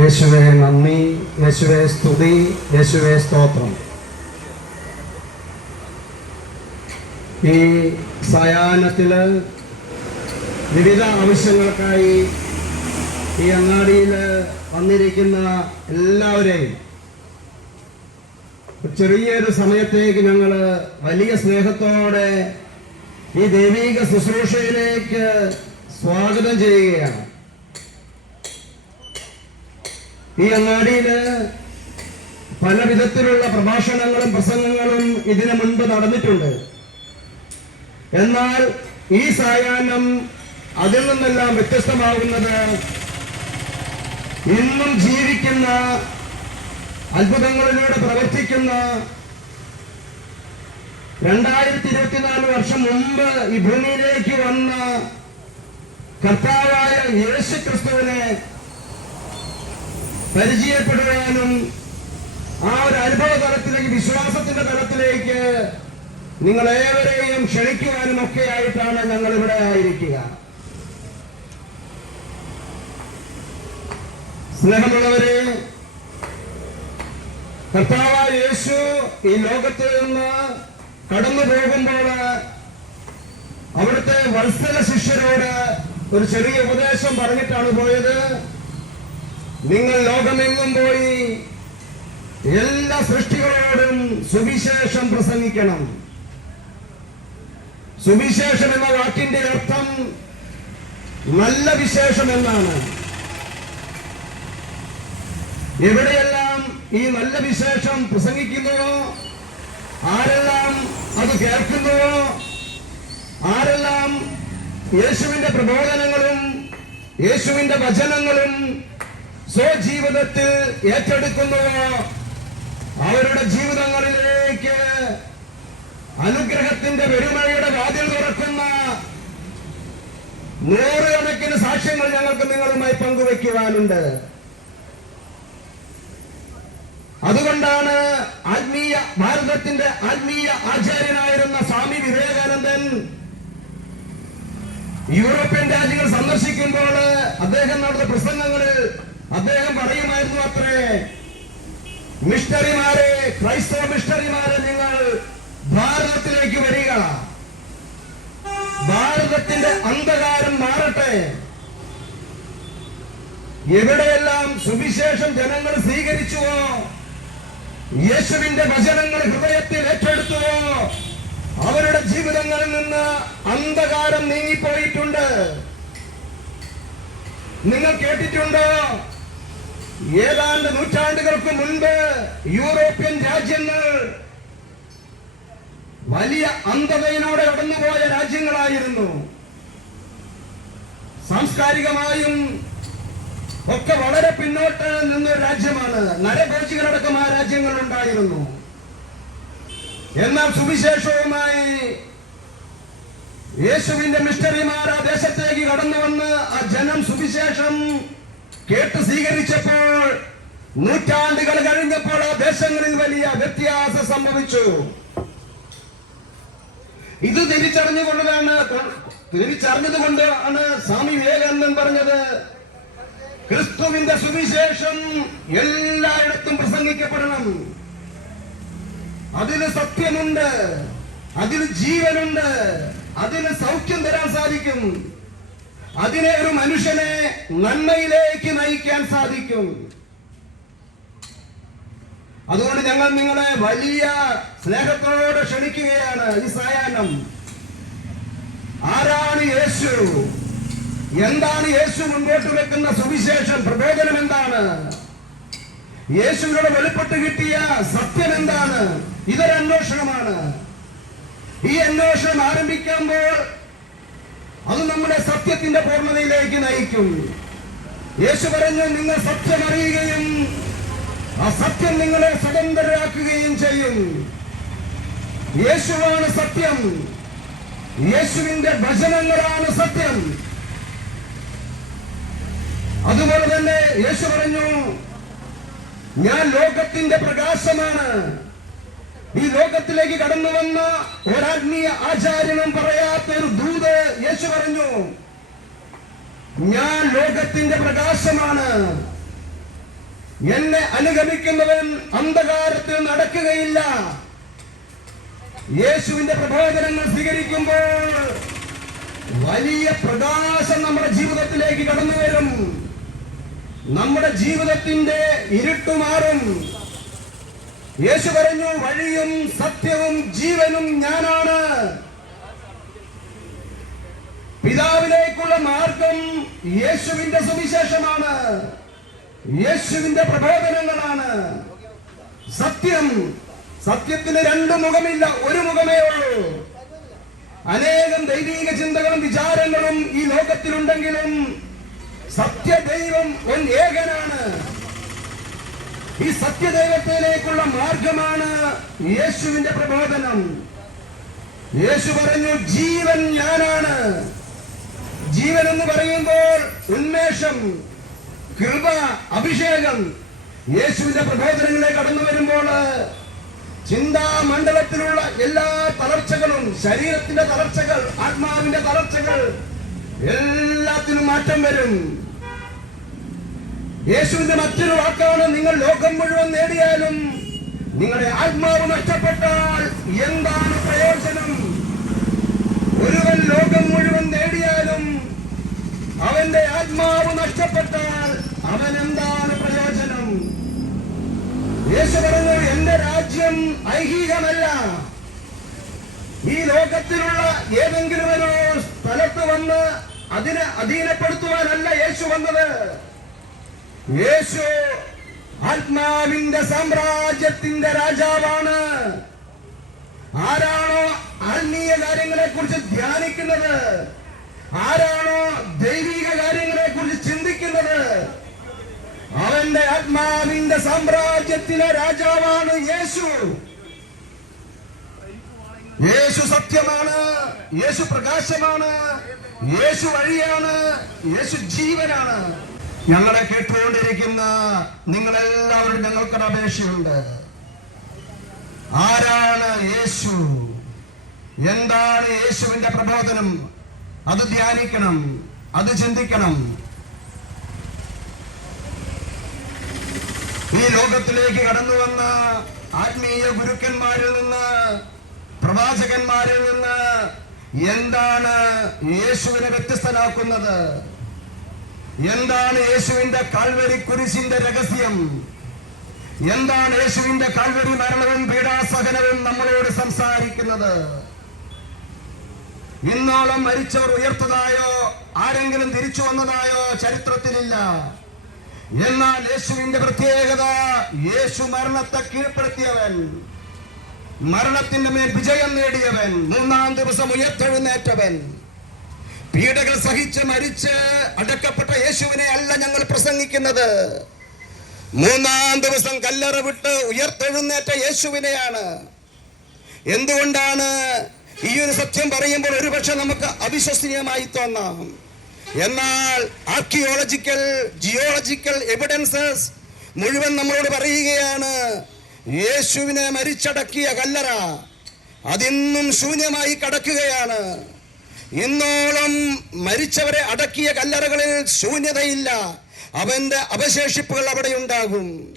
യേശുവെ നന്ദി. യേശുവേ സ്തുതി. യേശുവേ സ്തോത്രം. ഈ സായാഹ്നത്തിൽ വിവിധ ആവശ്യങ്ങൾക്കായി ഈ അങ്ങാടിയിൽ വന്നിരിക്കുന്ന എല്ലാവരെയും ചെറിയൊരു സമയത്തേക്ക് ഞങ്ങൾ വലിയ സ്നേഹത്തോടെ ഈ ദൈവീക ശുശ്രൂഷയിലേക്ക് സ്വാഗതം ചെയ്യുകയാണ്. ഈ അങ്ങാടിയിൽ പല വിധത്തിലുള്ള പ്രഭാഷണങ്ങളും പ്രസംഗങ്ങളും ഇതിനു മുൻപ് നടന്നിട്ടുണ്ട്. എന്നാൽ ഈ സായാഹ്നം അതിൽ നിന്നെല്ലാം വ്യത്യസ്തമാകുന്നത് ഇന്നും ജീവിക്കുന്ന അത്ഭുതങ്ങളിലൂടെ പ്രവർത്തിക്കുന്ന രണ്ടായിരത്തി ഇരുപത്തിനാല് വർഷം മുമ്പ് ഈ ഭൂമിയിലേക്ക് വന്ന കർത്താവായ യേശു ക്രിസ്തുവിനെ പരിചയപ്പെടുവാനും ആ ഒരു അനുഭവ തലത്തിലേക്ക് വിശ്വാസത്തിന്റെ തലത്തിലേക്ക് നിങ്ങൾ ഏവരെയും ക്ഷണിക്കുവാനും ഒക്കെ ആയിട്ടാണ് ഞങ്ങൾ ഇവിടെ ആയിരിക്കുക സ്നേഹമുള്ളവരെ കർത്താവായ യേശു ഈ ലോകത്തിൽ നിന്ന് കടന്നു പോകുമ്പോൾ അവിടുത്തെ വത്സല ശിഷ്യരോട് ഒരു ചെറിയ ഉപദേശം പറഞ്ഞിട്ടാണ് പോയത്. നിങ്ങൾ ലോകമെങ്ങും പോയി എല്ലാ സൃഷ്ടികളോടും സുവിശേഷം പ്രസംഗിക്കണം. സുവിശേഷം എന്ന വാക്കിന്റെ അർത്ഥം നല്ല വിശേഷം എന്നാണ്. എവിടെയെല്ലാം ഈ നല്ല വിശേഷം പ്രസംഗിക്കുന്നുവോ ആരെല്ലാം അത് കേൾക്കുന്നുവോ ആരെല്ലാം യേശുവിന്റെ പ്രബോധനങ്ങളും യേശുവിന്റെ വചനങ്ങളും സ്വജീവിതത്തിൽ ഏറ്റെടുക്കുന്നുവോ അവരുടെ ജീവിതങ്ങളിലേക്ക് അനുഗ്രഹത്തിന്റെ പെരുമഴയുടെ വാതിൽ തുറക്കുന്ന നൂറുകണക്കിന് സാക്ഷ്യങ്ങൾ ഞങ്ങൾക്ക് നിങ്ങളുമായി പങ്കുവെക്കുവാനുണ്ട്. അതുകൊണ്ടാണ് ആത്മീയ ഭാരതത്തിന്റെ ആത്മീയ ആചാര്യനായിരുന്ന സ്വാമി വിവേകാനന്ദൻ യൂറോപ്യൻ രാജ്യങ്ങൾ സന്ദർശിക്കുമ്പോൾ അദ്ദേഹം നടന്ന പ്രസംഗങ്ങളിൽ അദ്ദേഹം പറയുമായിരുന്നു അത്രേ. മിഷണറിമാരെ ക്രൈസ്തവ മിഷണറിമാരെ നിങ്ങൾ ഭാരതത്തിലേക്ക് വരിക. ഭാരതത്തിന്റെ അന്ധകാരം മാറട്ടെ. എവിടെയെല്ലാം സുവിശേഷം ജനങ്ങൾ സ്വീകരിച്ചുവോ യേശുവിന്റെ വചനങ്ങൾ ഹൃദയത്തിൽ ഏറ്റെടുത്തുവോ അവരുടെ ജീവിതങ്ങളിൽ നിന്ന് അന്ധകാരം നീങ്ങിപ്പോയിട്ടുണ്ട്. നിങ്ങൾ കേട്ടിട്ടുണ്ടോ? ഏതാണ്ട് നൂറ്റാണ്ടുകൾക്ക് മുൻപ് യൂറോപ്യൻ രാജ്യങ്ങൾ വലിയ അന്ധതയിലൂടെ കടന്നുപോയ രാജ്യങ്ങളായിരുന്നു. സാംസ്കാരികമായും ഒക്കെ വളരെ പിന്നോട്ട് നിന്ന രാജ്യമാണ്. നരഭോജികളടക്കം ആ രാജ്യങ്ങൾ ഉണ്ടായിരുന്നു എന്നാൽ സുവിശേഷവുമായി യേശുവിന്റെ മിസ്റ്ററിമാർ ആ ദേശത്തേക്ക് കടന്നു വന്ന് ആ ജനം സുവിശേഷം കേട്ട് സ്വീകരിച്ചപ്പോൾ നൂറ്റാണ്ടുകൾ കഴിഞ്ഞപ്പോൾ ആ ദേശങ്ങളിൽ വലിയ വ്യത്യാസം സംഭവിച്ചു. ഇത് തിരിച്ചറിഞ്ഞുകൊണ്ടതാണ് തിരിച്ചറിഞ്ഞത് ആണ് സ്വാമി വിവേകാനന്ദൻ പറഞ്ഞത്. ക്രിസ്തുവിന്റെ സുവിശേഷം എല്ലായിടത്തും പ്രസംഗിക്കപ്പെടണം. അതിന് സത്യമുണ്ട് അതിന് ജീവനുണ്ട് അതിന് സൗഖ്യം തരാൻ സാധിക്കും. അതിനെ ഒരു മനുഷ്യനെ നന്മയിലേക്ക് നയിക്കാൻ സാധിക്കും. അതുകൊണ്ട് ഞങ്ങൾ നിങ്ങളെ വലിയ സ്നേഹത്തോടെ ക്ഷണിക്കുകയാണ് ഈ സായാഹ്നം. ആരാണ് യേശു? എന്താണ് യേശു മുൻപോട്ട് വെക്കുന്ന സുവിശേഷം? പ്രബോധനം എന്താണ്? യേശുവിനോട് വെളിപ്പെട്ട് കിട്ടിയ സത്യം എന്താണ്? ഇതൊരു അന്വേഷണമാണ്. ഈ അന്വേഷണം ആരംഭിക്കുമ്പോൾ അത് നമ്മുടെ സത്യത്തിന്റെ പൂർണതയിലേക്ക് നയിക്കും. യേശു പറഞ്ഞു നിങ്ങൾ സത്യം അറിയുകയും ആ സത്യം നിങ്ങളെ സ്വതന്ത്രരാക്കുകയും ചെയ്യും. യേശുവാണ് സത്യം. യേശുവിന്റെ വചനങ്ങളാണ് സത്യം. അതുപോലെ തന്നെ യേശു പറഞ്ഞു ഞാൻ ലോകത്തിന്റെ പ്രകാശമാണ്. ഈ ലോകത്തിലേക്ക് കടന്നു വന്ന ഒരാത്മീയ ആചാര്യനും പറയാത്ത ഒരു ദൂത് യേശു പറഞ്ഞു ഞാൻ ലോകത്തിന്റെ പ്രകാശമാണ്. എന്നെ അനുഗമിക്കുന്നവൻ അന്ധകാരത്തിൽ നടക്കുകയില്ല. യേശുവിന്റെ പ്രബോധനങ്ങൾ സ്വീകരിക്കുമ്പോൾ വലിയ പ്രകാശം നമ്മുടെ ജീവിതത്തിലേക്ക് കടന്നു വരും. നമ്മുടെ ജീവിതത്തിന്റെ ഇരുട്ട് മാറും യേശു പറഞ്ഞു വഴിയും സത്യവും ജീവനും ഞാനാണ്. പിതാവിലേക്കുള്ള മാർഗം യേശുവിന്റെ സുവിശേഷമാണ്. യേശുവിന്റെ പ്രബോധനങ്ങളാണ്. സത്യം സത്യത്തിന് രണ്ടു മുഖമില്ല ഒരു മുഖമേ ഉള്ളൂ. അനേകം ദൈവിക ചിന്തകളും വിചാരങ്ങളും ഈ ലോകത്തിലുണ്ടെങ്കിലും സത്യദൈവം ഒൻ ഏകനാണ്. ഈ സത്യദൈവത്തിലേക്കുള്ള മാർഗമാണ് യേശുവിന്റെ പ്രബോധനം. യേശു പറഞ്ഞു ജീവൻ ഞാനാണ്. ജീവൻ എന്ന് പറയുമ്പോൾ ഉന്മേഷം കൃപ അഭിഷേകം യേശുവിന്റെ പ്രബോധനങ്ങളെ കടന്നു വരുമ്പോൾ ചിന്താമണ്ഡലത്തിലുള്ള എല്ലാ തളർച്ചകളും ശരീരത്തിന്റെ തളർച്ചകൾ ആത്മാവിന്റെ തളർച്ചകൾ എല്ലാത്തിനും മാറ്റം വരും. യേശുവിന്റെ മറ്റൊരു വാക്കാണ് നിങ്ങൾ ലോകം മുഴുവൻ നേടിയാലും നിങ്ങളുടെ ആത്മാവ് നഷ്ടപ്പെട്ടാൽ എന്താണ് പ്രയോജനം? ഒരുവൻ ലോകം മുഴുവൻ നേടിയാലും അവന്റെ ആത്മാവ് നഷ്ടപ്പെട്ടാൽ അവൻ എന്താണ് പ്രയോജനം? യേശു പറഞ്ഞു എന്റെ രാജ്യം ഐഹികമല്ല. ഈ ലോകത്തിലുള്ള ഏതെങ്കിലും ഒരു സ്ഥലത്ത് വന്ന് അതിനെ അധീനപ്പെടുത്തുവാനല്ല യേശു വന്നത്. യേശു ആത്മാവിന്റെ സാമ്രാജ്യത്തിന്റെ രാജാവാണ്. ആരാണോ ആത്മീയ കാര്യങ്ങളെ കുറിച്ച് ധ്യാനിക്കുന്നത്? ആരാണോ ദൈവിക കാര്യങ്ങളെ കുറിച്ച് ചിന്തിക്കുന്നത്? അവന്റെ ആത്മാവിന്റെ സാമ്രാജ്യത്തിലെ രാജാവാണ് യേശു. യേശു സത്യമാണ് യേശു പ്രകാശമാണ് യേശു വഴിയാണ് യേശു ജീവനാണ്. ഞങ്ങളെ കേട്ടുകൊണ്ടിരിക്കുന്ന നിങ്ങളെല്ലാവരും ഞങ്ങൾക്കൊരു അപേക്ഷയുണ്ട്. ആരാണ് യേശു? എന്താണ് യേശുവിന്റെ പ്രബോധനം? അത് ധ്യാനിക്കണം അത് ചിന്തിക്കണം. ഈ ലോകത്തിലേക്ക് കടന്നു വന്ന ആത്മീയ ഗുരുക്കന്മാരിൽ നിന്ന് പ്രവാചകന്മാരിൽ നിന്ന് എന്താണ് യേശുവിനെ വ്യത്യസ്തനാക്കുന്നത്? എന്താണ് യേശുവിന്റെ കാൽവരി കുരിശിന്റെ രഹസ്യം? എന്താണ് യേശുവിന്റെ കാൽവരി മരണവും പീഡാസഹനവും നമ്മളോട് സംസാരിക്കുന്നത്? ഇന്നോളം മരിച്ചവർ ഉയർത്തതായോ? ആരെങ്കിലും തിരിച്ചു വന്നതായോ? ചരിത്രത്തിലില്ല. എന്നാൽ യേശുവിന്റെ പ്രത്യേകത യേശു മരണത്തെ കീഴ്പ്പെടുത്തിയവൻ മരണത്തിന്റെ മേൽ വിജയം നേടിയവൻ മൂന്നാം ദിവസം ഉയർത്തെഴുന്നേറ്റവൻ. പീഡകൾ സഹിച്ച് മരിച്ച് അടക്കപ്പെട്ട യേശുവിനെ അല്ല ഞങ്ങൾ പ്രസംഗിക്കുന്നത്. മൂന്നാം ദിവസം കല്ലറ വിട്ട് ഉയർത്തെഴുന്നേറ്റ യേശുവിനെയാണ്. എന്തുകൊണ്ടാണ് ഈ ഒരു സത്യം പറയുമ്പോൾ ഒരുപക്ഷെ നമുക്ക് അവിശ്വസനീയമായി തോന്നാം? എന്നാൽ ആർക്കിയോളജിക്കൽ ജിയോളജിക്കൽ എവിഡൻസസ് മുഴുവൻ നമ്മളോട് പറയുകയാണ് യേശുവിനെ മരിച്ചടക്കിയ കല്ലറ അതിന്നും ശൂന്യമായി കടക്കുകയാണ്. ഇന്നോളം മരിച്ചവരെ അടക്കിയ കല്ലറകളിൽ ശൂന്യതയില്ല. അവന്റെ അവശേഷിപ്പുകൾ അവിടെ ഉണ്ടാകും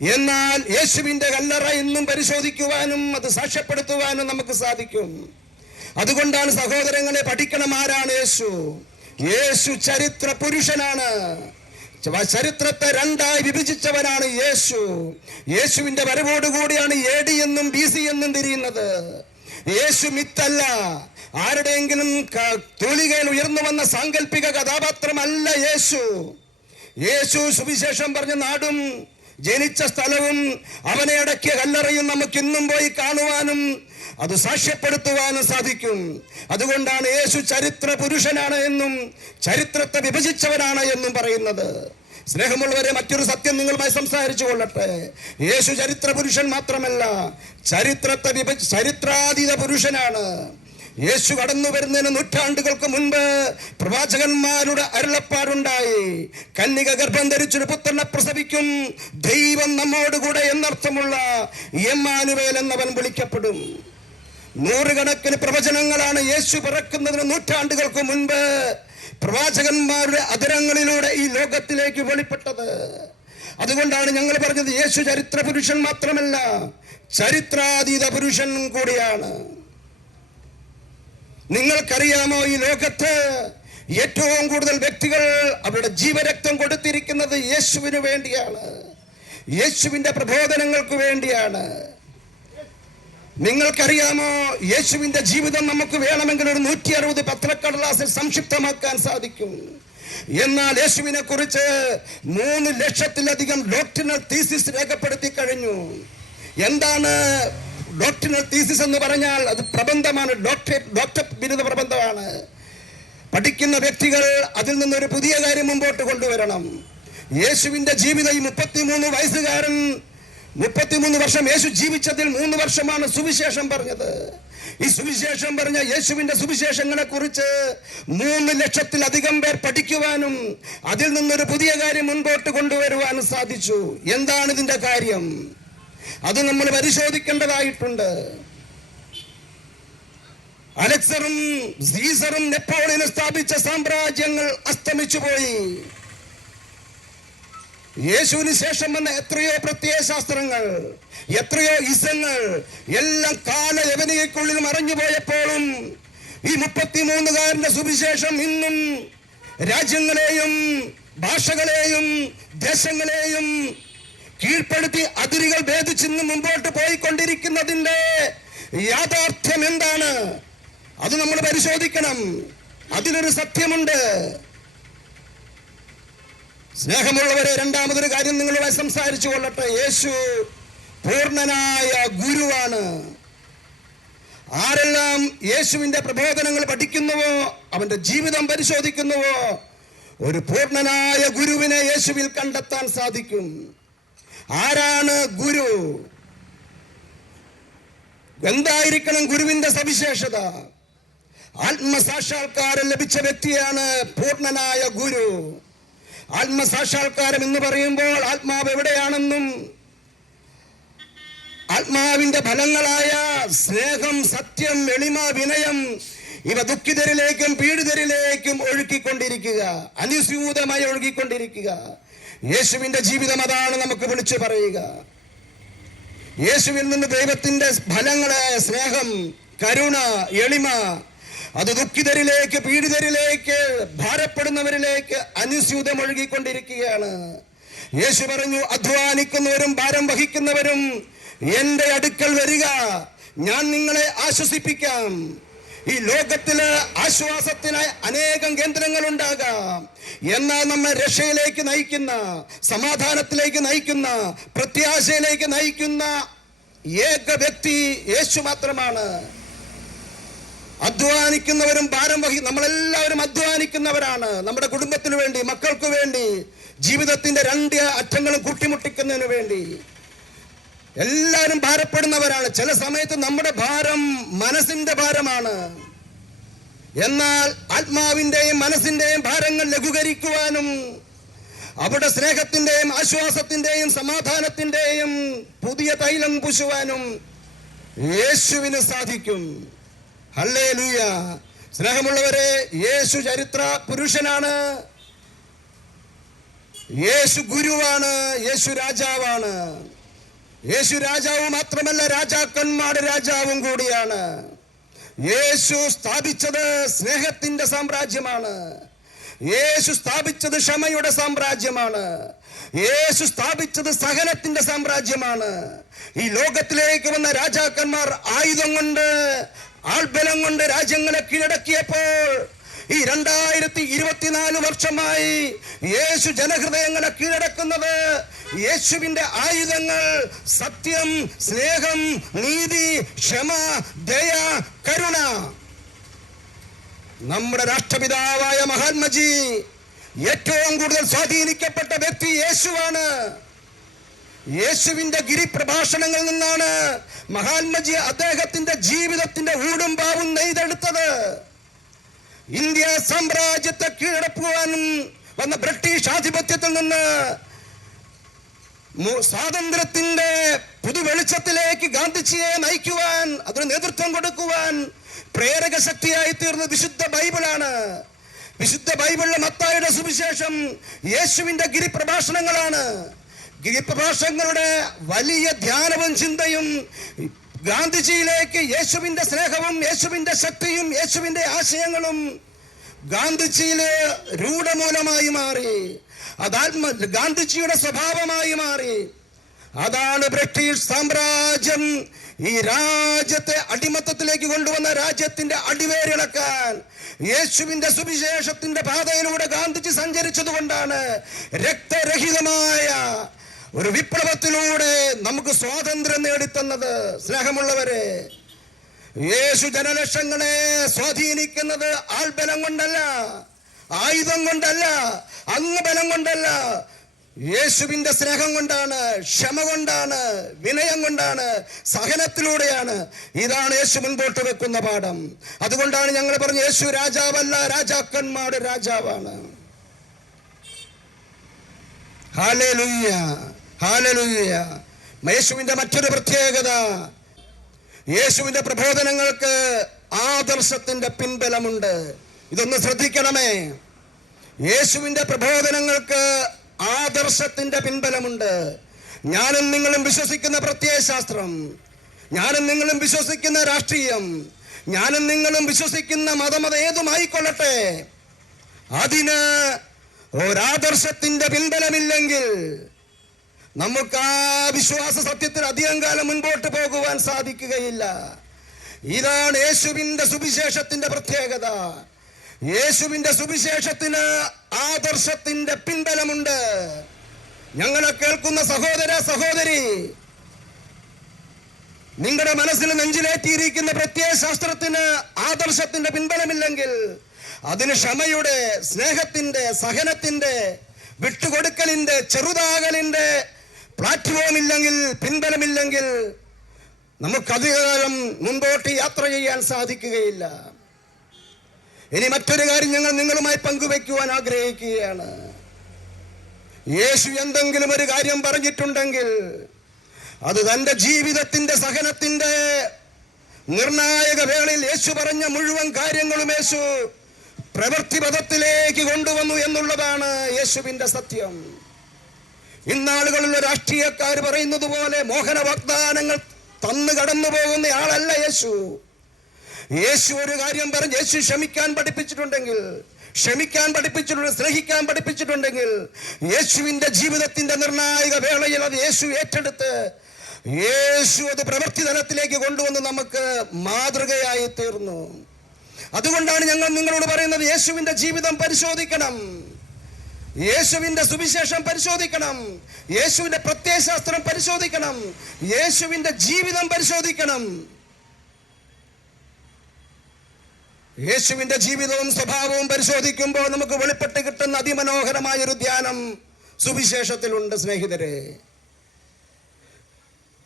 എന്നാൽ യേശുവിന്റെ കല്ലറ ഇന്നും പരിശോധിക്കുവാനും അത് സാക്ഷ്യപ്പെടുത്തുവാനും നമുക്ക് സാധിക്കും. അതുകൊണ്ടാണ് സഹോദരങ്ങളെ പഠിക്കണം ആരാണ് യേശു. യേശു ചരിത്ര പുരുഷനാണ്. ചരിത്രത്തെ രണ്ടായി വിഭജിച്ചവനാണ് യേശു. യേശുവിന്റെ വരവോടുകൂടിയാണ് എ ഡി എന്നും ബി സി എന്നും തിരിയുന്നത്. യേശു മിത്തല്ല. ആരുടെയെങ്കിലും തൂലികയിൽ ഉയർന്നു വന്ന സാങ്കല്പിക കഥാപാത്രമല്ല യേശു. യേശു സുവിശേഷം പറഞ്ഞ നാടും ജനിച്ച സ്ഥലവും അവനെ അടക്കിയ കല്ലറയും നമുക്ക് ഇന്നും പോയി കാണുവാനും അത് സാക്ഷ്യപ്പെടുത്തുവാനും സാധിക്കും. അതുകൊണ്ടാണ് യേശു ചരിത്ര പുരുഷനാണ് എന്നും ചരിത്രത്തെ വിഭജിച്ചവനാണ് എന്നും പറയുന്നത്. സ്നേഹമുള്ളവരെ മറ്റൊരു സത്യം നിങ്ങളുമായി സംസാരിച്ചു കൊള്ളട്ടെ. യേശു ചരിത്ര പുരുഷൻ മാത്രമല്ല ചരിത്രത്തെ വിഭജ ചരിത്രാതീത പുരുഷനാണ്. യേശു കടന്നു വരുന്നതിന് നൂറ്റാണ്ടുകൾക്ക് മുൻപ് പ്രവാചകന്മാരുടെ അരുളപ്പാടുണ്ടായി. കന്യക ഗർഭം ധരിച്ചൊരു പുത്രനെ പ്രസവിക്കും. ദൈവം നമ്മോടുകൂടെ എന്നർത്ഥമുള്ള എമ്മാനുവേൽ എന്നവൻ വിളിക്കപ്പെടും. നൂറുകണക്കിന് പ്രവചനങ്ങളാണ് യേശു പിറക്കുന്നതിന് നൂറ്റാണ്ടുകൾക്ക് മുൻപ് പ്രവാചകന്മാരുടെ അതിരങ്ങളിലൂടെ ഈ ലോകത്തിലേക്ക് വെളിപ്പെട്ടത്. അതുകൊണ്ടാണ് ഞങ്ങൾ പറഞ്ഞത് യേശു ചരിത്ര പുരുഷൻ മാത്രമല്ല ചരിത്രാതീത പുരുഷൻ കൂടിയാണ്. നിങ്ങൾക്കറിയാമോ ഈ ലോകത്ത് ഏറ്റവും കൂടുതൽ വ്യക്തികൾ അവരുടെ ജീവരക്തം കൊടുത്തിരിക്കുന്നത് യേശുവിന് വേണ്ടിയാണ്. യേശുവിന്റെ പ്രബോധനങ്ങൾക്ക് വേണ്ടിയാണ്. നിങ്ങൾക്കറിയാമോ യേശുവിന്റെ ജീവിതം നമുക്ക് വേണമെങ്കിൽ ഒരു നൂറ്റി അറുപത് പത്രക്കടലാസിൽ സംക്ഷിപ്തമാക്കാൻ സാധിക്കും. എന്നാൽ യേശുവിനെ കുറിച്ച് മൂന്ന് ലക്ഷത്തിലധികം ഡോക്ടറിനൽ തീസിസ് രേഖപ്പെടുത്തി കഴിഞ്ഞു. എന്താണ് ഡോക്ടറിനൽ തീസിസ് എന്ന് പറഞ്ഞാൽ അത് പ്രബന്ധമാണ്. ഡോക്ടറേറ്റ് ഡോക്ടർ ബിരുദ പ്രബന്ധമാണ്. പഠിക്കുന്ന വ്യക്തികൾ അതിൽ നിന്നൊരു പുതിയ കാര്യം മുമ്പോട്ട് കൊണ്ടുവരണം. യേശുവിന്റെ ജീവിതം ഈ മുപ്പത്തിമൂന്ന് വയസ്സുകാരൻ മുപ്പത്തിമൂന്ന് വർഷം യേശു ജീവിച്ചതിൽ മൂന്ന് വർഷമാണ് സുവിശേഷം പറഞ്ഞത്. ഈ സുവിശേഷം പറഞ്ഞ യേശുവിന്റെ സുവിശേഷങ്ങളെ കുറിച്ച് മൂന്ന് ലക്ഷത്തിലധികം പേർ പഠിക്കുവാനും അതിൽ നിന്നൊരു പുതിയ കാര്യം മുൻപോട്ട് കൊണ്ടുവരുവാനും സാധിച്ചു. എന്താണ് ഇതിന്റെ കാര്യം? അത് നമ്മൾ പരിശോധിക്കേണ്ടതായിട്ടുണ്ട്. അലക്സറും സീസറും നെപ്പോളിയനും സ്ഥാപിച്ച സാമ്രാജ്യങ്ങൾ അസ്തമിച്ചു പോയി യേശുവിന് ശേഷം വന്ന എത്രയോ പ്രത്യയ ശാസ്ത്രങ്ങൾ എത്രയോ ഇസങ്ങൾ എല്ലാം കാല യവനികയ്ക്കുള്ളിൽ മറഞ്ഞു പോയപ്പോഴും ഈ മുപ്പത്തിമൂന്നുകാരന്റെ സുവിശേഷം ഇന്നും രാജ്യങ്ങളെയും ഭാഷകളെയും ദേശങ്ങളെയും കീഴ്പ്പെടുത്തി അതിരുകൾ ഭേദിച്ചിന്ന് മുമ്പോട്ട് പോയിക്കൊണ്ടിരിക്കുന്നതിന്റെ യാഥാർത്ഥ്യം എന്താണ്? അത് നമ്മൾ പരിശോധിക്കണം. അതിനൊരു സത്യമുണ്ട്. സ്നേഹമുള്ളവരെ രണ്ടാമതൊരു കാര്യം നിങ്ങളുമായി സംസാരിച്ചു കൊള്ളട്ടെ. യേശു പൂർണനായ ഗുരുവാണ്. ആരെല്ലാം യേശുവിന്റെ പ്രബോധനങ്ങൾ പഠിക്കുന്നുവോ അവന്റെ ജീവിതം പരിശോധിക്കുന്നുവോ ഒരു പൂർണനായ ഗുരുവിനെ യേശുവിൽ കണ്ടെത്താൻ സാധിക്കും. ആരാണ് ഗുരു? എന്തായിരിക്കണം ഗുരുവിന്റെ സവിശേഷത? ആത്മസാക്ഷാത്കാരം ലഭിച്ച വ്യക്തിയാണ് പൂർണനായ ഗുരു. ആത്മസാക്ഷാത്കാരം എന്ന് പറയുമ്പോൾ ആത്മാവ് എവിടെയാണെന്നും ആത്മാവിന്റെ ഫലങ്ങളായ സ്നേഹം സത്യം എളിമ വിനയം ഇവ ദുഃഖിതരിലേക്കും പീഡിതരിലേക്കും ഒഴുക്കിക്കൊണ്ടിരിക്കുക അനുസ്യൂതമായി ഒഴുകിക്കൊണ്ടിരിക്കുക. യേശുവിന്റെ ജീവിതം അതാണ് നമുക്ക് വിളിച്ചു പറയുക. യേശുവിൽ നിന്ന് ദൈവത്തിന്റെ ഫലങ്ങളായ സ്നേഹം കരുണ എളിമ അത് ദുഃഖിതരിലേക്ക് പീഡിതരിലേക്ക് ഭാരപ്പെടുന്നവരിലേക്ക് അനുസ്യൂതം ഒഴുകിക്കൊണ്ടിരിക്കുകയാണ്. യേശു പറഞ്ഞു അധ്വാനിക്കുന്നവരും ഭാരം വഹിക്കുന്നവരും എന്റെ അടുക്കൽ വരിക. ഞാൻ നിങ്ങളെ ആശ്വസിപ്പിക്കാം. ഈ ലോകത്തിൽ ആശ്വാസത്തിനായി അനേകം കേന്ദ്രങ്ങൾ ഉണ്ടാകാം എന്നാൽ നമ്മെ രക്ഷയിലേക്ക് നയിക്കുന്ന സമാധാനത്തിലേക്ക് നയിക്കുന്ന പ്രത്യാശയിലേക്ക് നയിക്കുന്ന ഏക വ്യക്തി യേശു മാത്രമാണ്. അധ്വാനിക്കുന്നവരും ഭാരം വഹി നമ്മളെല്ലാവരും അധ്വാനിക്കുന്നവരാണ്. നമ്മുടെ കുടുംബത്തിന് വേണ്ടി മക്കൾക്ക് വേണ്ടി ജീവിതത്തിന്റെ രണ്ട് അറ്റങ്ങളും കൂട്ടിമുട്ടിക്കുന്നതിന് വേണ്ടി. എല്ലാവരും ഭാരപ്പെടുന്നവരാണ്. ചില സമയത്ത് നമ്മുടെ ഭാരം മനസ്സിന്റെ ഭാരമാണ്. എന്നാൽ ആത്മാവിന്റെയും മനസ്സിന്റെയും ഭാരങ്ങൾ ലഘൂകരിക്കുവാനും അവിടെ സ്നേഹത്തിന്റെയും ആശ്വാസത്തിന്റെയും സമാധാനത്തിന്റെയും പുതിയ തൈലം പൂശുവാനും യേശുവിന് സാധിക്കും. ഹല്ലേ ലൂയ സ്നേഹമുള്ളവരെ യേശു ചരിത്ര പുരുഷനാണ്. യേശു ഗുരുവാണ്. യേശു രാജാവാണ്. യേശു രാജാവ് മാത്രമല്ല രാജാക്കന്മാരുടെ രാജാവും കൂടിയാണ്. യേശു സ്ഥാപിച്ചത് സ്നേഹത്തിന്റെ സാമ്രാജ്യമാണ്. യേശു സ്ഥാപിച്ചത് ക്ഷമയുടെ സാമ്രാജ്യമാണ്. യേശു സ്ഥാപിച്ചത് സഹനത്തിന്റെ സാമ്രാജ്യമാണ്. ഈ ലോകത്തിലേക്ക് വന്ന രാജാക്കന്മാർ ആയുധം കൊണ്ട് ആൾബലം കൊണ്ട് രാജ്യങ്ങളെ കീഴടക്കിയപ്പോൾ ഈ രണ്ടായിരത്തി ഇരുപത്തിനാല് വർഷമായി യേശു ജനഹൃദയങ്ങളെ കീഴടക്കുന്നത് യേശുവിന്റെ ആയുധങ്ങൾ സത്യം സ്നേഹം നീതി ക്ഷമ ദയ കരുണ. നമ്മുടെ രാഷ്ട്രപിതാവായ മഹാത്മജി ഏറ്റവും കൂടുതൽ സ്വാധീനിക്കപ്പെട്ട വ്യക്തി യേശുവാണ്. യേശുവിന്റെ ഗിരിപ്രഭാഷണങ്ങളിൽ നിന്നാണ് മഹാത്മജി അദ്ദേഹത്തിന്റെ ജീവിതത്തിന്റെ ഊടും പാവും നെയ്തെടുത്തത്. ഇന്ത്യ സാമ്രാജ്യത്തെ കീഴടക്കുവാനും വന്ന ബ്രിട്ടീഷ് ആധിപത്യത്തിൽ നിന്ന് സ്വാതന്ത്ര്യത്തിന്റെ സ്വാതന്ത്ര്യത്തിന്റെ പുതുവെളിച്ചത്തിലേക്ക് ഗാന്ധിജിയെ നയിക്കുവാൻ അതിന് നേതൃത്വം കൊടുക്കുവാൻ പ്രേരക ശക്തിയായി തീർന്ന വിശുദ്ധ ബൈബിളാണ്. വിശുദ്ധ ബൈബിളിലെ മത്തായുടെ സുവിശേഷം യേശുവിന്റെ ഗിരിപ്രഭാഷണങ്ങളാണ്. ഗിരിപ്രഭാഷങ്ങളുടെ വലിയ ധ്യാനവും ചിന്തയും ഗാന്ധിജിയിലേക്ക് യേശുവിന്റെ സ്നേഹവും യേശുവിന്റെ ശക്തിയും യേശുവിന്റെ ആശയങ്ങളും ഗാന്ധിജിയിലെ രൂഢമൂലമായി മാറി. അതാത്മ ഗാന്ധിജിയുടെ സ്വഭാവമായി മാറി. അതാണ് ബ്രിട്ടീഷ് സാമ്രാജ്യം. ഈ രാജ്യത്തെ അടിമത്തത്തിലേക്ക് കൊണ്ടുവന്ന രാജ്യത്തിന്റെ അടിവേരിളക്കാൻ യേശുവിന്റെ സുവിശേഷത്തിന്റെ പാതയിലൂടെ ഗാന്ധിജി സഞ്ചരിച്ചതുകൊണ്ടാണ് രക്തരഹിതമായ ഒരു വിപ്ലവത്തിലൂടെ നമുക്ക് സ്വാതന്ത്ര്യം നേടിത്തന്നത് സ്നേഹമുള്ളവരെ യേശു ജനലക്ഷങ്ങളെ സ്വാധീനിക്കുന്നത് ആൾബലം കൊണ്ടല്ല ആയുധം കൊണ്ടല്ല അംഗബലം കൊണ്ടല്ല. യേശുവിന്റെ സ്നേഹം കൊണ്ടാണ് ക്ഷമ കൊണ്ടാണ് വിനയം കൊണ്ടാണ് സഹനത്തിലൂടെയാണ് ഇതാണ് യേശു മുൻപോട്ട് വെക്കുന്ന പാഠം. അതുകൊണ്ടാണ് ഞങ്ങൾ പറഞ്ഞ് യേശു രാജാവല്ല രാജാക്കന്മാരുടെ രാജാവാണ്. ഹാലലുയ്യ ഹാലലുയ്യ യേശുവിന്റെ മറ്റൊരു പ്രത്യേകത യേശുവിന്റെ പ്രബോധനങ്ങൾക്ക് ആദർശത്തിന്റെ പിൻബലമുണ്ട്. ഇതൊന്ന് ശ്രദ്ധിക്കണമേ. യേശുവിന്റെ പ്രബോധനങ്ങൾക്ക് ആദർശത്തിന്റെ പിൻബലമുണ്ട്. ഞാനും നിങ്ങളും വിശ്വസിക്കുന്ന പ്രത്യയശാസ്ത്രം ഞാനും നിങ്ങളും വിശ്വസിക്കുന്ന രാഷ്ട്രീയം ഞാനും നിങ്ങളും വിശ്വസിക്കുന്ന മതമത ഏതുമായിക്കൊള്ളട്ടെ അതിന് ഒരാദർശത്തിന്റെ പിൻബലമില്ലെങ്കിൽ നമുക്ക് ആ വിശ്വാസ സത്യത്തിൽ അധികം കാലം മുൻപോട്ട് പോകുവാൻ സാധിക്കുകയില്ല. ഇതാണ് യേശുവിന്റെ സുവിശേഷത്തിന്റെ പ്രത്യേകത. യേശുവിന്റെ സുവിശേഷത്തിന് ആദർശത്തിന്റെ പിൻബലമുണ്ട്. ഞങ്ങളെ കേൾക്കുന്ന സഹോദര സഹോദരി നിങ്ങളുടെ മനസ്സിൽ നെഞ്ചിലേറ്റിയിരിക്കുന്ന പ്രത്യയ ശാസ്ത്രത്തിന് ആദർശത്തിന്റെ പിൻബലമില്ലെങ്കിൽ അതിന് ക്ഷമയുടെ സ്നേഹത്തിന്റെ സഹനത്തിന്റെ വിട്ടുകൊടുക്കലിന്റെ ചെറുതാകലിന്റെ പ്ലാറ്റ്ഫോം ഇല്ലെങ്കിൽ പിൻബലമില്ലെങ്കിൽ നമുക്ക് അധികകാലം മുൻപോട്ട് യാത്ര ചെയ്യാൻ സാധിക്കുകയില്ല. ഇനി മറ്റൊരു കാര്യം ഞങ്ങൾ നിങ്ങളുമായി പങ്കുവെക്കുവാൻ ആഗ്രഹിക്കുകയാണ്. യേശു എന്തെങ്കിലും ഒരു കാര്യം പറഞ്ഞിട്ടുണ്ടെങ്കിൽ അത് തന്റെ ജീവിതത്തിന്റെ സഹനത്തിന്റെ നിർണായക വേളയിൽ യേശു പറഞ്ഞ മുഴുവൻ കാര്യങ്ങളും യേശു പ്രവൃത്തിപഥത്തിലേക്ക് കൊണ്ടുവന്നു എന്നുള്ളതാണ് യേശുവിന്റെ സത്യം. ഇന്നാളുകളിലെ രാഷ്ട്രീയക്കാർ പറയുന്നത് പോലെ മോഹന വാഗ്ദാനങ്ങൾ തന്നു കടന്നു പോകുന്ന ആളല്ല യേശു. യേശു ഒരു കാര്യം പറഞ്ഞു യേശു ക്ഷമിക്കാൻ പഠിപ്പിച്ചിട്ടുണ്ടെങ്കിൽ ക്ഷമിക്കാൻ പഠിപ്പിച്ചിട്ടുണ്ട് സ്നേഹിക്കാൻ പഠിപ്പിച്ചിട്ടുണ്ടെങ്കിൽ യേശുവിന്റെ ജീവിതത്തിന്റെ നിർണായക വേളയിൽ അത് യേശു ഏറ്റെടുത്ത് യേശു അത് പ്രവൃത്തി തലത്തിലേക്ക് കൊണ്ടുവന്ന് നമുക്ക് മാതൃകയായി തീർന്നു. അതുകൊണ്ടാണ് ഞങ്ങൾ നിങ്ങളോട് പറയുന്നത് യേശുവിന്റെ ജീവിതം പരിശോധിക്കണം. യേശുവിന്റെ സുവിശേഷം പരിശോധിക്കണം. യേശുവിന്റെ പ്രത്യയശാസ്ത്രം പരിശോധിക്കണം. യേശുവിന്റെ ജീവിതം പരിശോധിക്കണം. യേശുവിന്റെ ജീവിതവും സ്വഭാവവും പരിശോധിക്കുമ്പോൾ നമുക്ക് വെളിപ്പെട്ട് കിട്ടുന്ന അതിമനോഹരമായ ഒരു ധ്യാനം സുവിശേഷത്തിലുണ്ട് സ്നേഹിതരെ.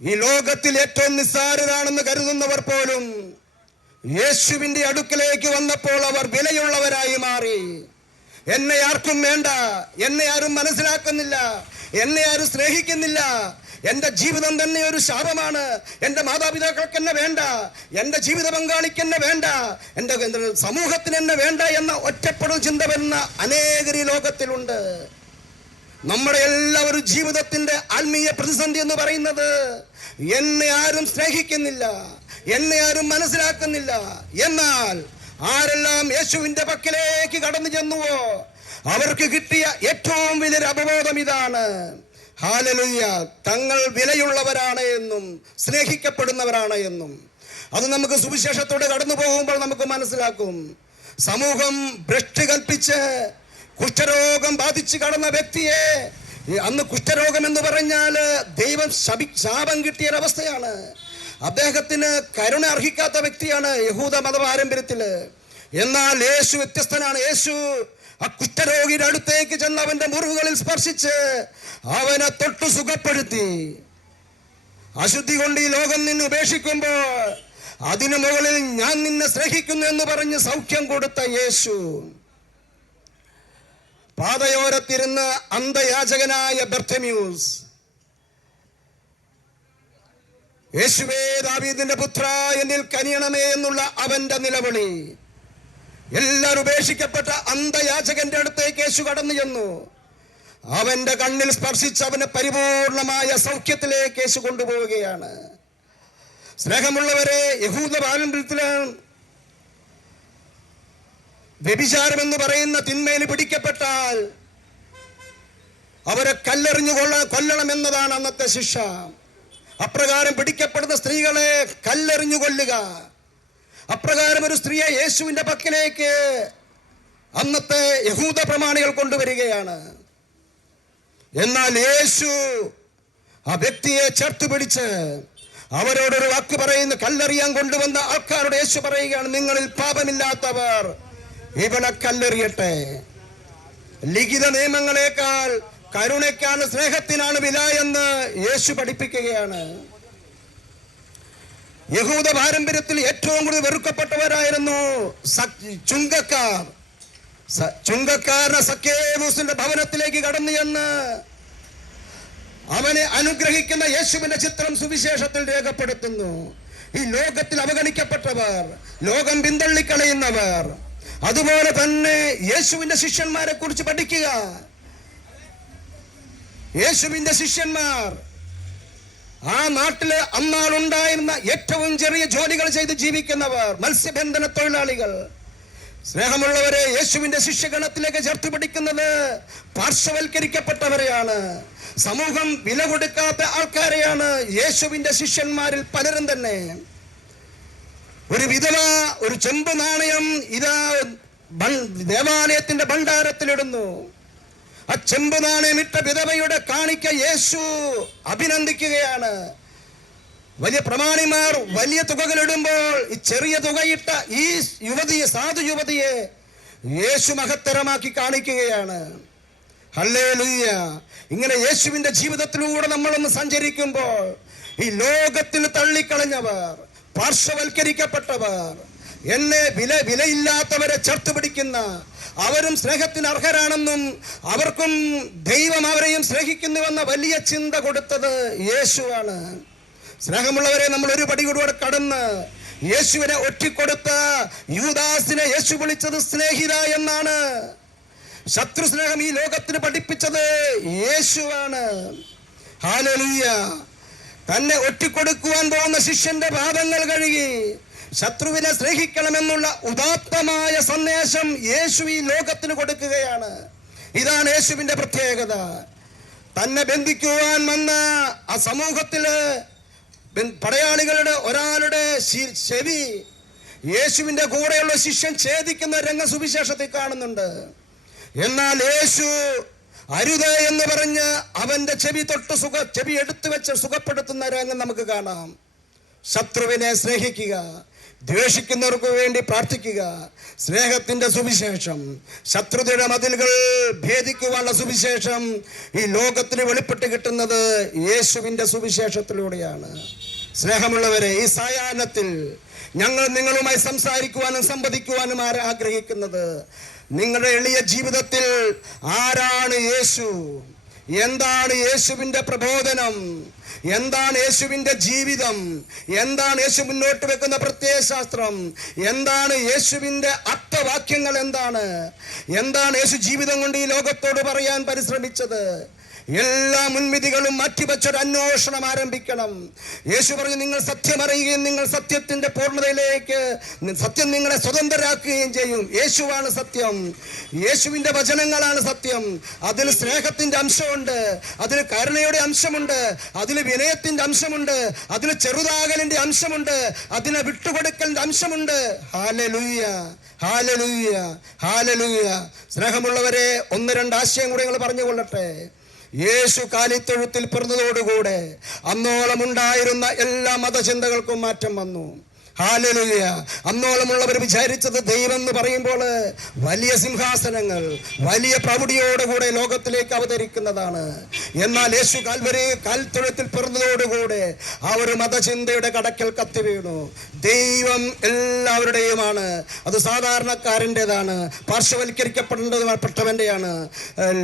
ഈ ലോകത്തിൽ ഏറ്റവും നിസ്സാരരാണെന്ന് കരുതുന്നവർ പോലും യേശുവിന്റെ അടുക്കിലേക്ക് വന്നപ്പോൾ അവർ വിലയുള്ളവരായി മാറി. എന്നെ ആർക്കും വേണ്ട എന്നെ ആരും മനസ്സിലാക്കുന്നില്ല എന്നെ ആരും സ്നേഹിക്കുന്നില്ല. എന്റെ ജീവിതം തന്നെ ഒരു ശാപമാണ്. എന്റെ മാതാപിതാക്കൾക്ക് എന്നെ വേണ്ട എന്റെ ജീവിത പങ്കാളിക്ക് എന്നെ വേണ്ട എന്റെ സമൂഹത്തിന് എന്നെ വേണ്ട എന്ന ഒറ്റപ്പെടൽ ചിന്ത വരുന്ന അനേകരി ലോകത്തിലുണ്ട്. നമ്മുടെ എല്ലാവരും ജീവിതത്തിന്റെ ആത്മീയ പ്രതിസന്ധി എന്ന് പറയുന്നത് എന്നെ ആരും സ്നേഹിക്കുന്നില്ല എന്നെ ആരും മനസ്സിലാക്കുന്നില്ല. എന്നാൽ ആരെല്ലാം യേശുവിന്റെ പക്കലേക്ക് കടന്നു ചെന്നുവോ അവർക്ക് കിട്ടിയ ഏറ്റവും വലിയൊരു അപബോധം ഇതാണ്. ഹാലലുയ്യ തങ്ങൾ വിലയുള്ളവരാണ് എന്നും സ്നേഹിക്കപ്പെടുന്നവരാണ് എന്നും. അത് നമുക്ക് സുവിശേഷത്തോടെ കടന്നു പോകുമ്പോൾ നമുക്ക് മനസ്സിലാക്കും. സമൂഹം ഭ്രഷ്ട് കൽപ്പിച്ച് കുഷ്ഠരോഗം ബാധിച്ച് കടന്ന വ്യക്തിയെ അന്ന് കുഷ്ഠരോഗം എന്ന് പറഞ്ഞാൽ ദൈവം ശപി ശാപം കിട്ടിയ ഒരവസ്ഥയാണ്. അദ്ദേഹത്തിന് കരുണ അർഹിക്കാത്ത വ്യക്തിയാണ് യഹൂദ മത പാരമ്പര്യത്തിൽ എന്നാൽ യേശു വ്യത്യസ്തനാണ്. യേശു ആ കുഷ്ഠരോഗിയുടെ അടുത്തേക്ക് ചെന്ന് അവന്റെ മുറിവുകളിൽ സ്പർശിച്ച് അവനെ തൊട്ടു സുഖപ്പെടുത്തി. അശുദ്ധി കൊണ്ട് ഈ ലോകം നിന്നെ ഉപേക്ഷിക്കുമ്പോൾ അതിനു മുകളിൽ ഞാൻ നിന്നെ സ്നേഹിക്കുന്നു എന്ന് പറഞ്ഞ് സൗഖ്യം കൊടുത്ത യേശു. പാതയോരത്തിരുന്ന് അന്ധയാചകനായ ബർത്തമ്യൂസ് യേശുവേ ദാവീദിന്റെ പുത്ര എന്നിൽ കനിയണമേ എന്നുള്ള അവന്റെ നിലവിളി. എല്ലാവരും ഉപേക്ഷിക്കപ്പെട്ട അന്ധയാചകന്റെ അടുത്തേക്ക് യേശു കടന്നു ചെന്നു. അവന്റെ കണ്ണിൽ സ്പർശിച്ച് അവനെ പരിപൂർണമായ സൗഖ്യത്തിലേക്ക് യേശു കൊണ്ടുപോവുകയാണ്. സ്നേഹമുള്ളവരെ യഹൂദ പാരമ്പര്യത്തിലാണ് വ്യഭിചാരം എന്ന് പറയുന്ന തിന്മയിൽ പിടിക്കപ്പെട്ടാൽ അവരെ കല്ലെറിഞ്ഞു കൊള്ള കൊല്ലണം എന്നതാണ് അന്നത്തെ ശിക്ഷ. അപ്രകാരം പിടിക്കപ്പെടുന്ന സ്ത്രീകളെ കല്ലെറിഞ്ഞു കൊല്ലുക അപ്രകാരം ഒരു സ്ത്രീയെ യേശുവിന്റെ പക്കലേക്ക് അന്നത്തെ യഹൂദ പ്രമാണികൾ കൊണ്ടുവരികയാണ്. എന്നാൽ യേശു ആ വ്യക്തിയെ ചേർത്ത് പിടിച്ച് അവരോടൊരു വാക്ക് പറയുന്ന കല്ലെറിയാൻ കൊണ്ടുവന്ന ആൾക്കാരോട് യേശു പറയുകയാണ് നിങ്ങളിൽ പാപമില്ലാത്തവർ ഇവളെ കല്ലെറിയട്ടെ. ലിഖിത നിയമങ്ങളെക്കാൾ കരുണയ്ക്കാണ് സ്നേഹത്തിനാണ് വില എന്ന് യേശു പഠിപ്പിക്കുകയാണ്. യഹൂദ പാരമ്പര്യത്തിൽ ഏറ്റവും കൂടുതൽ വെറുക്കപ്പെട്ടവരായിരുന്നു ചുങ്കക്കാർ. ചുങ്കക്കാരനെ സക്കേബൂസിന്റെ ഭവനത്തിലേക്ക് കടന്നു എന്ന്. അവനെ അനുഗ്രഹിക്കുന്ന യേശുവിന്റെ ചിത്രം സുവിശേഷത്തിൽ രേഖപ്പെടുത്തുന്നു. ഈ ലോകത്തിൽ അവഗണിക്കപ്പെട്ടവർ ലോകം പിന്തള്ളിക്കളയുന്നവർ. അതുപോലെ തന്നെ യേശുവിന്റെ ശിഷ്യന്മാരെ കുറിച്ച് പഠിക്കുക. യേശുവിന്റെ ശിഷ്യന്മാർ. ആ നാട്ടിൽ അന്നാളുണ്ടായിരുന്ന ഏറ്റവും ചെറിയ ജോലികൾ ചെയ്ത് ജീവിക്കുന്നവർ മത്സ്യബന്ധന തൊഴിലാളികൾ. സ്നേഹമുള്ളവരെ യേശുവിന്റെ ശിഷ്യഗണത്തിലേക്ക് ചേർത്ത് പിടിക്കുന്നത് പാർശ്വവൽക്കരിക്കപ്പെട്ടവരെയാണ്. സമൂഹം വില കൊടുക്കാത്ത ആൾക്കാരെയാണ് യേശുവിന്റെ ശിഷ്യന്മാരിൽ പലരും തന്നെ. ഒരു വിധവ ഒരു ചെമ്പ് നാണയം ഇതാ ദേവാലയത്തിന്റെ ഭണ്ഡാരത്തിലിടുന്നു. ആ ചെമ്പ് നാണയമിട്ട വിധവയുടെ കാണിക്ക യേശു അഭിനന്ദിക്കുകയാണ്. വലിയ പ്രമാണിമാർ വലിയ തുകകൾ ഇടുമ്പോൾ ഈ ചെറിയ തുകയിട്ട ഈ യുവതിയെ സാധു യുവതിയെ യേശു മഹത്തരമാക്കി കാണിക്കുകയാണ്. ഹല്ലേലൂയ. ഇങ്ങനെ യേശുവിന്റെ ജീവിതത്തിലൂടെ നമ്മളൊന്ന് സഞ്ചരിക്കുമ്പോൾ ഈ ലോകത്തിൽ തള്ളിക്കളഞ്ഞവർ പാർശ്വവൽക്കരിക്കപ്പെട്ടവർ എന്നെ വില വിലയില്ലാത്തവരെ ചേർത്ത് പിടിക്കുന്ന അവരും സ്നേഹത്തിന് അർഹരാണെന്നും അവർക്കും ദൈവം അവരെയും സ്നേഹിക്കുന്നുവെന്ന വലിയ ചിന്ത കൊടുത്തത് യേശുവാണ്. സ്നേഹമുള്ളവരെ നമ്മൾ ഒരു പടി കൂടെ കടന്ന് യേശുവിനെ ഒറ്റിക്കൊടുത്ത യൂദാസിനെ യേശു വിളിച്ചത് സ്നേഹിത എന്നാണ്. ശത്രു സ്നേഹം ഈ ലോകത്തിന് പഠിപ്പിച്ചത് യേശുവാണ്. ഹാലലിയ. തന്നെ ഒറ്റിക്കൊടുക്കുവാൻ പോകുന്ന ശിഷ്യന്റെ പാദങ്ങൾ കഴുകി ശത്രുവിനെ സ്നേഹിക്കണമെന്നുള്ള ഉദാത്തമായ സന്ദേശം യേശു ഈ ലോകത്തിന് കൊടുക്കുകയാണ്. ഇതാണ് യേശുവിന്റെ പ്രത്യേകത. തന്നെ ബന്ധിക്കുവാൻ വന്ന ആ സമൂഹത്തിൽ പടയാളികളുടെ ഒരാളുടെ ചെവി യേശുവിന്റെ കൂടെയുള്ള ശിഷ്യൻ ഛേദിക്കുന്ന രംഗ സുവിശേഷത്തിൽ കാണുന്നുണ്ട്. എന്നാൽ യേശു അരുത് എന്ന് പറഞ്ഞ് അവന്റെ ചെവി തൊട്ട് സുഖ ചെവി എടുത്തു വെച്ച് സുഖപ്പെടുത്തുന്ന രംഗം നമുക്ക് കാണാം. ശത്രുവിനെ സ്നേഹിക്കുക. ദ്വേഷിക്കുന്നവർക്ക് വേണ്ടി പ്രാർത്ഥിക്കുക. സ്നേഹത്തിന്റെ സുവിശേഷം ശത്രുതയുടെ മതിലുകൾ ഭേദിക്കുവാനുള്ള സുവിശേഷം ഈ ലോകത്തിന് വെളിപ്പെട്ട് കിട്ടുന്നത് യേശുവിന്റെ സുവിശേഷത്തിലൂടെയാണ്. സ്നേഹമുള്ളവരെ ഈ സായാഹ്നത്തിൽ ഞങ്ങൾ നിങ്ങളുമായി സംസാരിക്കുവാനും സംവദിക്കുവാനും ആഗ്രഹിക്കുന്നത്? നിങ്ങളുടെ എളിയ ജീവിതത്തിൽ ആരാണ് യേശു? എന്താണ് യേശുവിന്റെ പ്രബോധനം? എന്താണ് യേശുവിന്റെ ജീവിതം? എന്താണ് യേശു മുന്നോട്ട് വെക്കുന്ന പ്രത്യയശാസ്ത്രം എന്താണ് യേശുവിന്റെ അർത്ഥവാക്യങ്ങൾ എന്താണ്? എന്താണ് യേശു ജീവിതം കൊണ്ട് ഈ ലോകത്തോട് പറയാൻ പരിശ്രമിച്ചത്? എല്ലാ മുൻവിധികളും മാറ്റിവെച്ചൊരു അന്വേഷണം ആരംഭിക്കണം. യേശു പറഞ്ഞു നിങ്ങൾ സത്യം അറിയുകയും നിങ്ങൾ സത്യത്തിന്റെ പൂർണതയിലേക്ക് സത്യം നിങ്ങളെ സ്വതന്ത്രരാക്കുകയും ചെയ്യും. യേശുവാണ് സത്യം. യേശുവിന്റെ വചനങ്ങളാണ് സത്യം. അതിൽ സ്നേഹത്തിന്റെ അംശമുണ്ട്. അതിൽ കരുണയുടെ അംശമുണ്ട്. അതിൽ വിനയത്തിന്റെ അംശമുണ്ട്. അതിൽ ചെറുതാകലിന്റെ അംശമുണ്ട്. അതിനെ വിട്ടുകൊടുക്കലിന്റെ അംശമുണ്ട്. Hallelujah hallelujah hallelujah. സ്നേഹമുള്ളവരെ ഒന്ന് രണ്ട് ആശയം കൂടെ നിങ്ങൾ പറഞ്ഞുകൊള്ളട്ടെ. യേശു കാലിത്തൊഴുത്തിൽ പിറന്നതോടുകൂടെ അന്നോളം ഉണ്ടായിരുന്ന എല്ലാ മതചിന്തകൾക്കും മാറ്റം വന്നു. ഹാലലുയ. അന്നോളമുള്ളവർ വിചാരിച്ചത് ദൈവം എന്ന് പറയുമ്പോൾ വലിയ സിംഹാസനങ്ങൾ വലിയ പ്രൗഢിയോടുകൂടെ ലോകത്തിലേക്ക് അവതരിക്കുന്നതാണ്. എന്നാൽ യേശു കാൽവരി കാൽത്തുഴത്തിൽ പിറന്നതോടുകൂടെ ആ ഒരു മതചിന്തയുടെ കടക്കൽ കത്തി വീണു. ദൈവം എല്ലാവരുടെയുമാണ്. അത് സാധാരണക്കാരന്റെതാണ്. പാർശ്വവൽക്കരിക്കപ്പെടേണ്ടപ്പെട്ടവന്റെയാണ്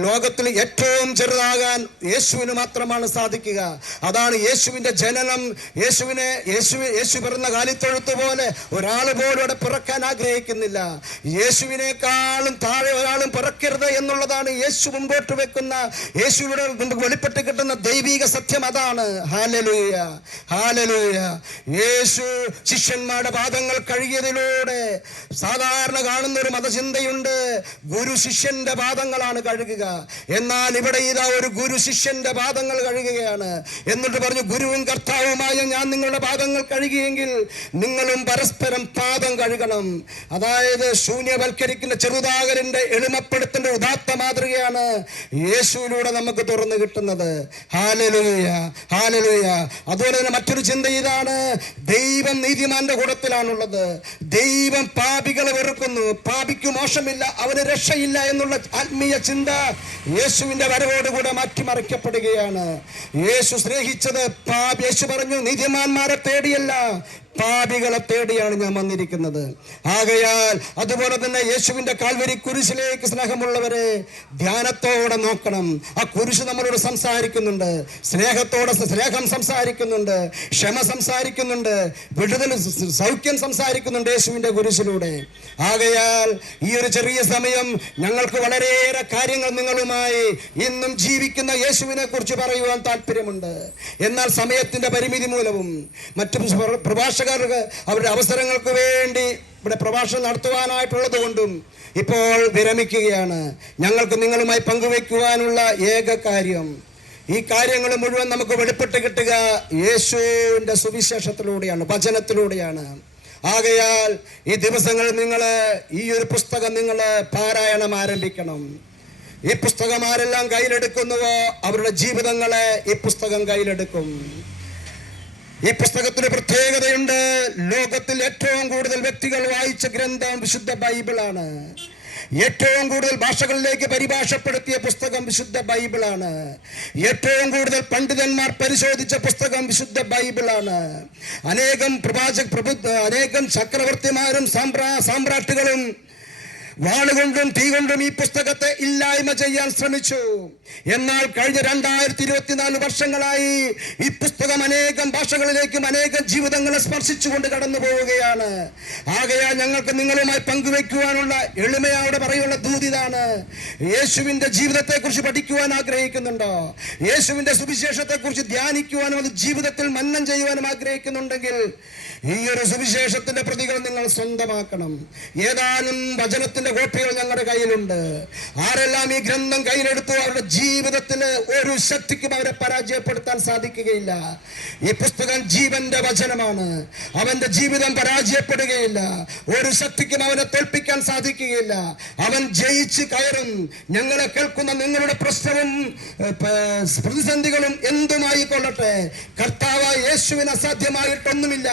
ലോകത്തിൽ ഏറ്റവും ചെറുതാകാൻ യേശുവിന് മാത്രമാണ് സാധിക്കുക. അതാണ് യേശുവിന്റെ ജനനം. യേശുവിനെ യേശു യേശു പിറന്ന കാലിത്തൊഴുത്തിൽ പോലെ ഒരാൾ പോലും അവിടെ പിറക്കാൻ ആഗ്രഹിക്കുന്നില്ല. യേശുവിനേക്കാളും താഴെ ഒരാളും പിറക്കരുത് എന്നുള്ളതാണ് യേശു മുമ്പോട്ട് വെക്കുന്ന യേശുവിടെ വെളിപ്പെട്ട് കിട്ടുന്ന ദൈവിക സത്യം അതാണ്. ഹാലലൂയ ഹാലലൂയ യേശു ശിഷ്യന്മാരുടെ പാദങ്ങൾ കഴുകിയതിലൂടെ സാധാരണ കാണുന്ന ഒരു മതചിന്തയുണ്ട്. ഗുരു ശിഷ്യന്റെ പാദങ്ങളാണ് കഴുകുക. എന്നാൽ ഇവിടെ ഇതാ ഒരു ഗുരു ശിഷ്യന്റെ പാദങ്ങൾ കഴുകുകയാണ്. എന്നിട്ട് പറഞ്ഞു ഗുരുവും കർത്താവുമായ ഞാൻ നിങ്ങളുടെ പാദങ്ങൾ കഴുകിയെങ്കിൽ നിങ്ങളും പരസ്പരം പാദം കഴുകണം. അതായത് ശൂന്യവൽക്കരിക്കുന്ന ചെറുതാകരന്റെ എളിമപ്പെടുത്തിന്റെ ഉദാത്ത മാതൃകയാണ് യേശുവിലൂടെ നമുക്ക് തുറന്നു കിട്ടുന്നത്. ഹാലലുയ ഹാലലുയ. അതുപോലെ തന്നെ മറ്റൊരു ചിന്ത ഇതാണ്. ദൈവം നീതിമാന്റെ കൂടത്തിലാണുള്ളത്. ദൈവം പാപികളെ വെറുക്കുന്നു. പാപിക്ക് മോശമില്ല അവന് രക്ഷയില്ല എന്നുള്ള ആത്മീയ ചിന്ത യേശുവിന്റെ വരവോടുകൂടെ മാറ്റിമറിക്കപ്പെടുകയാണ്. യേശു സ്നേഹിച്ചത് പാപ് യേശു പറഞ്ഞു നീതിമാന്മാരെ തേടിയല്ല. പാപികളെ തേടിയാണ് ഞാൻ വന്നിരിക്കുന്നത്. ആകയാൽ അതുപോലെ തന്നെ യേശുവിന്റെ കാൽവരി കുരിശിലേക്ക് സ്നേഹമുള്ളവരെ ധ്യാനത്തോടെ നോക്കണം. ആ കുരിശ് നമ്മളോട് സംസാരിക്കുന്നുണ്ട്. സ്നേഹത്തോടെ സ്നേഹം സംസാരിക്കുന്നുണ്ട്. ക്ഷമ സംസാരിക്കുന്നുണ്ട്. വിടുതൽ സൗഖ്യം സംസാരിക്കുന്നുണ്ട് യേശുവിന്റെ കുരിശിലൂടെ. ആകയാൽ ഈ ഒരു ചെറിയ സമയം ഞങ്ങൾക്ക് വളരെയേറെ കാര്യങ്ങൾ നിങ്ങളുമായി ഇന്നും ജീവിക്കുന്ന യേശുവിനെ കുറിച്ച് പറയുവാൻ താല്പര്യമുണ്ട്. എന്നാൽ സമയത്തിന്റെ പരിമിതി മൂലവും മറ്റു പ്ര- പ്രഭാഷകർക്ക് അവരുടെ അവസരങ്ങൾക്ക് വേണ്ടി ഇവിടെ പ്രഭാഷണം നടത്തുവാനായിട്ടുള്ളത് കൊണ്ടും ഇപ്പോൾ വിരമിക്കുകയാണ്. ഞങ്ങൾക്ക് നിങ്ങളുമായി പങ്കുവയ്ക്കുവാനുള്ള ഏക കാര്യം ഈ കാര്യങ്ങൾ മുഴുവൻ നമുക്ക് വെളിപ്പെട്ട് കിട്ടുക യേശുവിന്റെ സുവിശേഷത്തിലൂടെയാണ് വചനത്തിലൂടെയാണ്. ആകയാൽ ഈ ദിവസങ്ങൾ നിങ്ങൾ ഈ ഒരു പുസ്തകം നിങ്ങൾ പാരായണം ആരംഭിക്കണം. ഈ പുസ്തകം ആരെല്ലാം കയ്യിലെടുക്കുന്നുവോ അവരുടെ ജീവിതങ്ങളെ ഈ പുസ്തകം കയ്യിലെടുക്കും. ഈ പുസ്തകത്തിന് പ്രത്യേകതയുണ്ട്. ലോകത്തിൽ ഏറ്റവും കൂടുതൽ വ്യക്തികൾ വായിച്ച ഗ്രന്ഥം വിശുദ്ധ ബൈബിളാണ്. ഏറ്റവും കൂടുതൽ ഭാഷകളിലേക്ക് പരിഭാഷപ്പെടുത്തിയ പുസ്തകം വിശുദ്ധ ബൈബിളാണ്. ഏറ്റവും കൂടുതൽ പണ്ഡിതന്മാർ പരിശോധിച്ച പുസ്തകം വിശുദ്ധ ബൈബിളാണ്. അനേകം പ്രവാചക പ്രഭു അനേകം ചക്രവർത്തിമാരും സാമ്രാ സാമ്രാട്ടുകളും വാളുകൊണ്ടും തീ കൊണ്ടും ഈ പുസ്തകത്തെ ഇല്ലായ്മ ചെയ്യാൻ ശ്രമിച്ചു. എന്നാൽ കഴിഞ്ഞ രണ്ടായിരത്തി ഇരുപത്തിനാല് വർഷങ്ങളായി ഈ പുസ്തകം അനേകം ഭാഷകളിലേക്കും അനേകം ജീവിതങ്ങളെ സ്പർശിച്ചുകൊണ്ട് കടന്നു പോവുകയാണ്. ആകയാൽ ഞങ്ങൾക്ക് നിങ്ങളുമായി പങ്കുവെക്കുവാനുള്ള എളിമയോടെ പറയുള്ള ദൂതിതാണ് യേശുവിന്റെ ജീവിതത്തെ കുറിച്ച് പഠിക്കുവാൻ ആഗ്രഹിക്കുന്നുണ്ടോ? യേശുവിന്റെ സുവിശേഷത്തെ കുറിച്ച് ധ്യാനിക്കുവാനും അത് ജീവിതത്തിൽ മന്നം ചെയ്യുവാനും ആഗ്രഹിക്കുന്നുണ്ടെങ്കിൽ ഈ ഒരു സുവിശേഷത്തിന്റെ പ്രതികൾ നിങ്ങൾ സ്വന്തമാക്കണം. ഏതാനും വചനത്തിന്റെ കോപ്പികൾ ഞങ്ങളുടെ കയ്യിലുണ്ട്. ആരെല്ലാം ഈ ഗ്രന്ഥം കയ്യിലെടുത്തു അവരുടെ ജീവിതത്തിന് ഒരു ശക്തിക്കും അവരെ പരാജയപ്പെടുത്താൻ സാധിക്കുകയില്ല. ഈ പുസ്തകം ജീവന്റെ വചനമാണ്. അവന്റെ ജീവിതം പരാജയപ്പെടുകയില്ല. ഒരു ശക്തിക്കും അവനെ തോൽപ്പിക്കാൻ സാധിക്കുകയില്ല. അവൻ ജയിച്ച് കയറും. ഞങ്ങളെ കേൾക്കുന്ന നിങ്ങളുടെ പ്രശ്നവും പ്രതിസന്ധികളും എന്തുമായി കൊള്ളട്ടെ? കർത്താവ് യേശുവിന് അസാധ്യമായിട്ടൊന്നുമില്ല.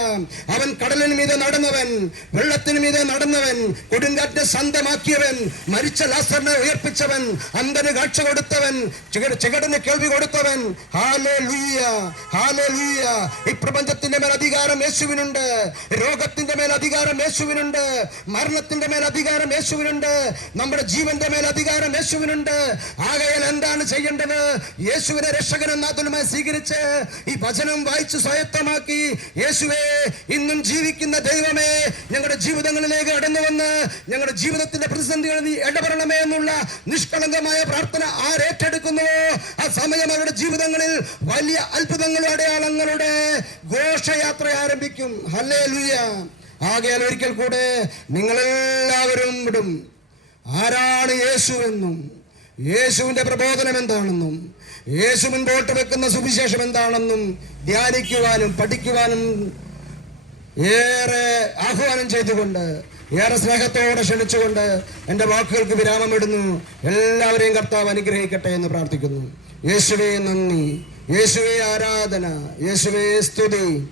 അവൻ കടലിന് മീതെ നടന്നവൻ വെള്ളത്തിന് മീതെ നടന്നവൻ കൊടുങ്കാറ്റിനെ ശാന്തമാക്കിയവൻ മരിച്ച ലാസറിനെ ഉയർപ്പിച്ചവൻ അന്തന് കാഴ്ച കൊടുത്തവൻ ചെകടന് കേൾവി കൊടുത്തവൻ. ഈ പ്രപഞ്ചത്തിന്റെ മേൽ അധികാരം യേശുവിനുണ്ട്. രോഗത്തിന്റെ മേൽ അധികാരം യേശുവിനുണ്ട്. മരണത്തിന്റെ മേൽ അധികാരം യേശുവിനുണ്ട്. നമ്മുടെ ജീവന്റെ മേൽ അധികാരം യേശുവിനുണ്ട്. ആകയാൽ എന്താണ് ചെയ്യേണ്ടത്? യേശുവിനെ രക്ഷകൻ നാഥനുമായി സ്വീകരിച്ച് ഈ വചനം വായിച്ച് സ്വായത്തമാക്കി യേശുവേ ഇന്നും ജീവിക്കുന്ന ദൈവമേ ഞങ്ങളുടെ ജീവിതങ്ങളിലേക്ക് കടന്നു വന്ന് ഞങ്ങളുടെ ജീവിതത്തിന്റെ പ്രതിസന്ധികളിൽ നീ ഇടപെടണമേ എന്നുള്ള നിഷ്കളങ്കമായ പ്രാർത്ഥന ആരേറ്റെടുക്കുന്നുവോ ആ സമയം അവരുടെ ജീവിതങ്ങളിൽ വലിയ അത്ഭുതങ്ങളും അടയാളങ്ങളുടെ ഘോഷയാത്ര ആരംഭിക്കും. ഹല്ലേ ആകയാൽ ഒരിക്കൽ കൂടെ നിങ്ങളെല്ലാവരും വിടും. ആരാണ് യേശു എന്നും? യേശുവിന്റെ പ്രബോധനം എന്താണെന്നും? യേശു മുൻപോട്ട് വെക്കുന്ന സുവിശേഷം എന്താണെന്നും ധ്യാനിക്കുവാനും പഠിക്കുവാനും ഏറെ ആഹ്വാനം ചെയ്തുകൊണ്ട് ഏറെ സ്നേഹത്തോടെ ക്ഷണിച്ചുകൊണ്ട് എന്റെ വാക്കുകൾക്ക് വിരാമമിടുന്നു. എല്ലാവരെയും കർത്താവ് അനുഗ്രഹിക്കട്ടെ എന്ന് പ്രാർത്ഥിക്കുന്നു. യേശുവേ നന്ദി. യേശുവേ ആരാധന. യേശുവേ സ്തുതി.